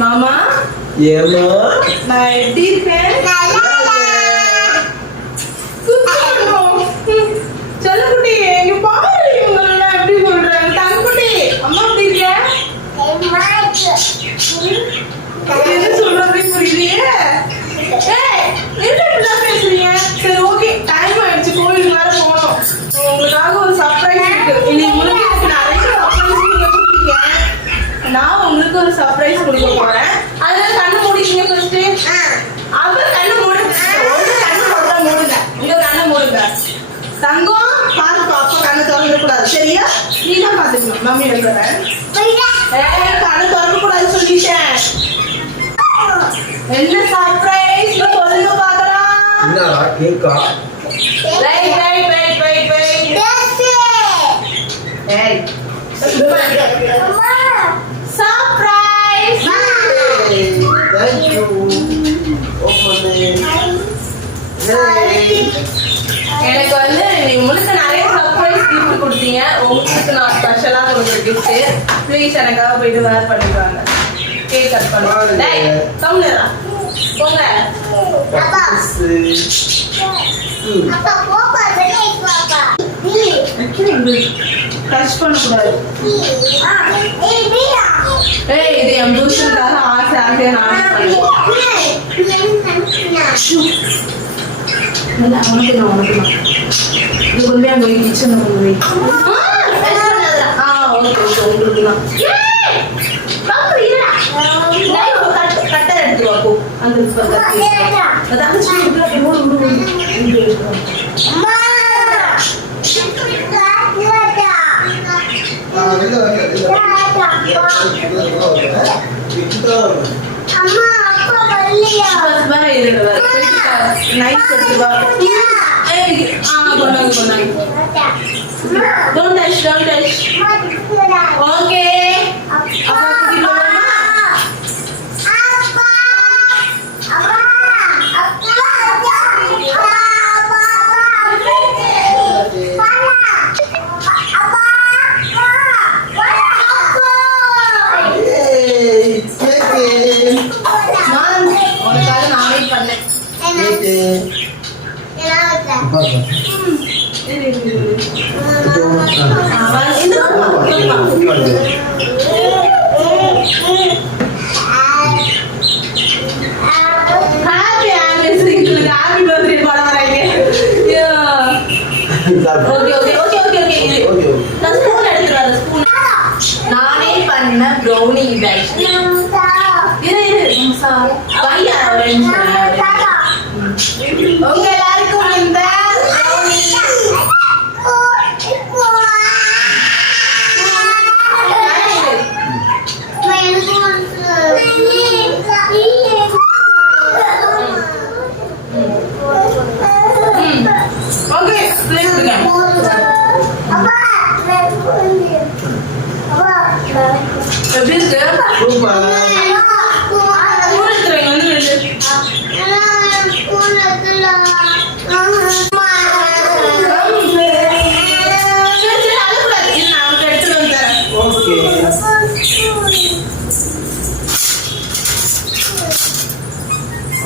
மாமா ஏமா நான் எப்படி இருக்கேன்? செல்லக்குட்டி இங்க பாரு, இவங்களெல்லாம் எப்படி சொல்றாங்க. தங்கக்குட்டி அம்மா எப்படி இருக்க? என்ன சொல்றதே புரியலையே. ஏய் என்ன இப்படிலாம் பேசுறீங்க? சரி ஓகே, டைம் ஆயிடுச்சு, கோயிலுக்கு வேற போகணும். உங்களுக்காக ஒரு சர்ப்ரைஸ் இருக்கு. இன்னைக்கு உங்களுக்கு நிறைய சர்ப்ரைஸ் கொடுத்துருக்கீங்க. நான் உங்களுக்கு ஒரு சர்ப்ரைஸ் கொடுக்க போறேன். அதனால கண்ணு மூடிக்கீங்க ஃபர்ஸ்ட். அவர் கண்ணு மூடுங்க. ஒன்று கண்ணு போட்டா மூடுங்க. உங்க கண்ணை மூடுங்க. தங்கம் பாருப்பா, அப்பா கண்ணை திறக்க கூடாது சரியா? நீ தான் பாத்துக்கணும். மம்மி எழுதுறேன். கண்ணை திறக்க கூடாது சொல்லிட்டேன். என்ன சர்ப்ரைஸ் சொல்லுங்க பார்க்கலாம். என்னடா கேக்கா? ரைட் ஏய் surprise. Thank you. Open it. எனக்கு வந்து உங்களுக்கு நிறைய சர்ப்ரைஸ் கிஃப்ட் கொடுத்தீங்க. உங்களுக்கு நான் ஸ்பெஷலா ஒரு கிஃப்ட். ப்ளீஸ் எனக்காக போயிட்டு வேர் பண்ணிடுவாங்க. கேக் கட் பண்ணுவாங்க. டேய் கம்முனேடா போங்க. அப்பா போப்பா வெளியே வாப்பா. டச் பண்ண கூடாது. ஏய் வீரா. ஏய் இது என் புருஷனுக்காக ஆசையா நான் பண்ணேன். உனக்கு இது கொண்டு அங்கே போய் கிச்சன் கொண்டு போய் ஓகே உங்களுக்கு தான். கட்டர் எடுத்து வாப்போ. அந்த அம்மா அப்பா வரலையா? நைட் எடுத்து வா. கொண்டாங்க. Don't touch. Okay. அப்பா கூட்டிட்டு வாமா. உனக்காக நான் வெயிட் பண்ணேன். நானே பண்ண ப்ரௌனி பேட்ச். உங்க எல்லாருக்கும் இந்த எப்படி இருக்கு?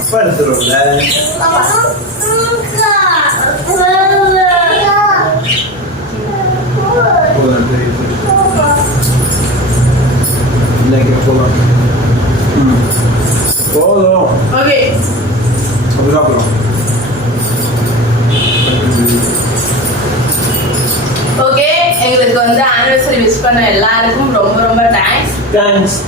அப்பா எடுத்துருவோம்ல. போதும். ஓகே அப்புறம் ஓகே, எங்களுக்கு வந்து ஆனிவர்சரி விஷ் பண்ண எல்லாருக்கும் ரொம்ப ரொம்ப தேங்க்ஸ்.